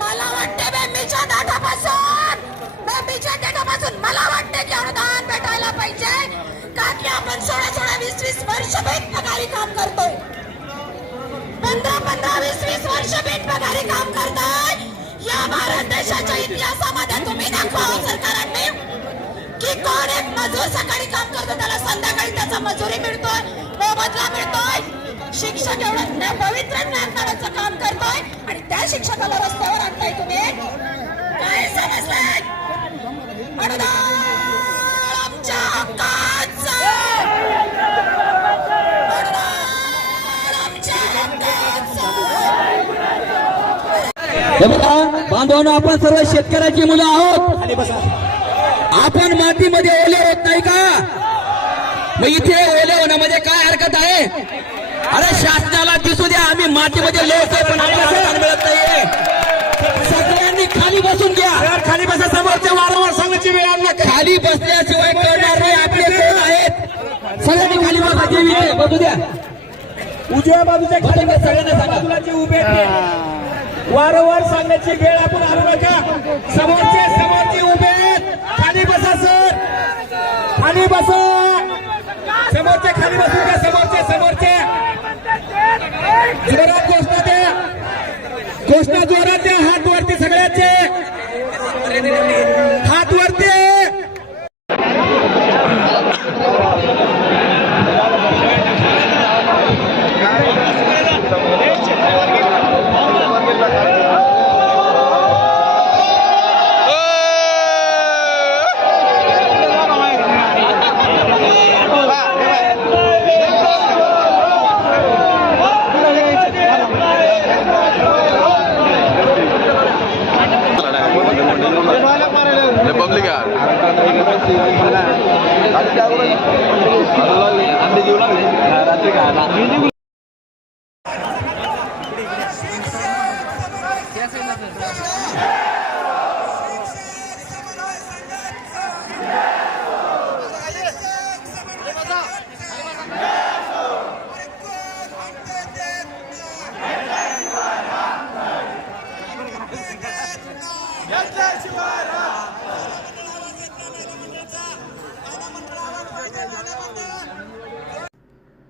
मला वाटते बेंबीच्या देठापासून बेंबीच्या देठापासून मला वाटते की अनुदान भेटायला पाहिजे. इतिहासामध्ये दाखवा सरकारांनी? की कोण एक मजूर सकाळी काम करतो त्याला संध्याकाळी त्याचा मजुरी मिळतोय मोबदला मिळतोय? शिक्षक एवढं पवित्र ज्ञानदानाचं काम करतोय आणि त्या शिक्षकाला रस्त्यावर आणताय तुम्ही? काय समजलंय? अनुदान हे बघा बांधवांनो आपण सर्व शेतकऱ्याची मुलं आहोत. आपण मातीमध्ये ओले होत नाही का? मग इथे ओले होण्यामध्ये काय हरकत आहे? अरे शासनाला दिसू द्या आम्ही मातीमध्ये लोळतोय पण आम्हाला मिळत नाहीये. सगळ्यांनी खाली बसून घ्या. खाली बसा समोरच्या वारंवार सांगायची वेळ आणला खाली बसल्याशिवाय कळणार नाही आपले कोण आहेत? सगळ्यांनी खाली बसा जे विषय बसू द्या. उजव्या बाजूच्या खाली सगळ्यांना सांगा. उभे वारंवार सांगण्याची वेळ आपण आणू नका समोरचे समोरचे उभे आहेत. खाली बसा सर. खाली बसा. समोरचे खाली बसू घ्या समोरचे समोरचे. जोरात घोषणा द्या. घोषणा जोरात रात्री आंबे जेवला रात्री काय Yeah.